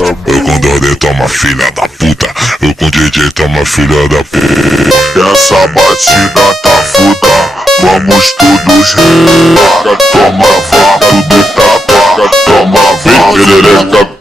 Eu com Dodê toma filha da puta. Eu com DJ toma filha da puta. Essa batida tá foda, vamos todos relar. Toma vaca, tudo tá vaca, toma vaca.